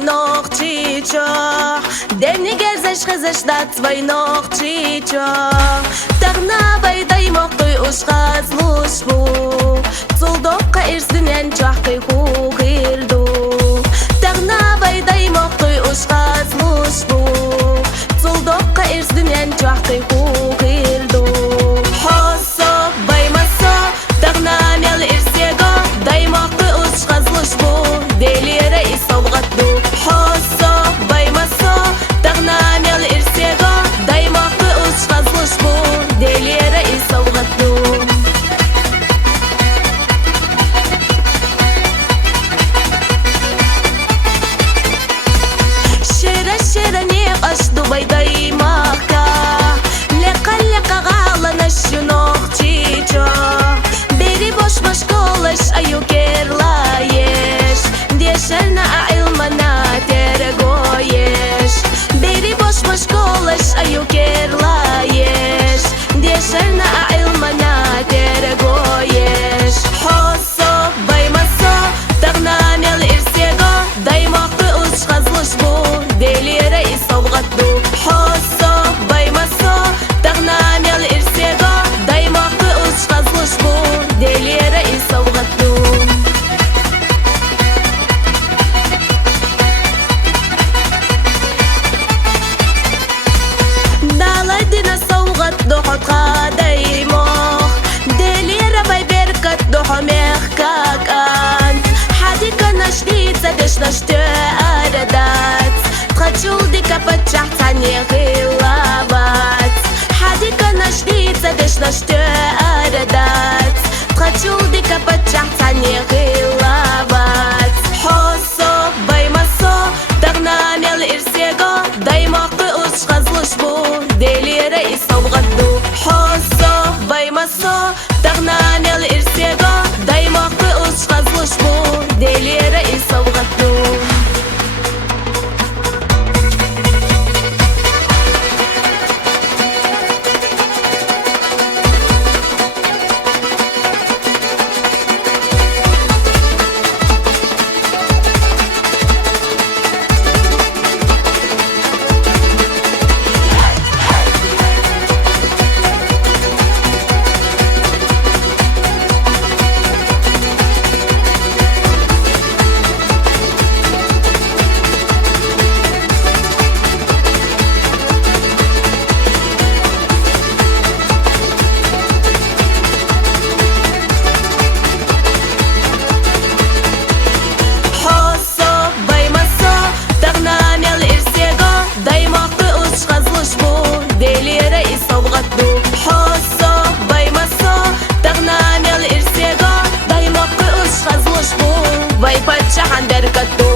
noch chicho dem ni gezes khazes dat zwei noch chicho tagna bayday moqi ushqaz lushbu zuldoq irsinen chaqi khugirdu tagna bayday moqi ushqaz lushbu zuldoq irsinen chaqi khugirdu hosso baymaso tagna mel irsego day moqi ushqaz lushbu delire isabgadu hosso baymaso tagna mel irsego day moqi ushqaz lushbu delire isabgadu بيضاي مكة لقلق غالنا الشنوخ تيجو بيري بوش مشكولش أيو كيرلايش ديشلنا علمنا ترقويش بيري بوش مشكولش أيو كيرلايش ديشلنا علمنا ترقويش حوصو بيمسو تغنى ميل إرسيغو دايما قيوش غزلش بو ديلي رئيس وبغدو حوصو بيمسو تغنى ميل إرسيغو دايما قيوش غزلش بو ديلي رئيس وبغدو دالدنا صوغت دوحت خاديمو ديلي رباي بركت دوحو ميخكاكان حديقنا شديد زدش نشتو أردات تخجول ديكا بتشح تاني غلابات حديقنا شديد زدش نشتو أردات تخجول ديكا بتشح تاني غلابات حوصو بيمسو تغنى ميل إرسيغو دايما قيوش غزلش بو ديلي رئيس وبغدو حوصو بيمسو تغنى ميل إرسيغو دايما قيوش غزلش بو ديلي رئيس وبغدو Vai paccia han berkatu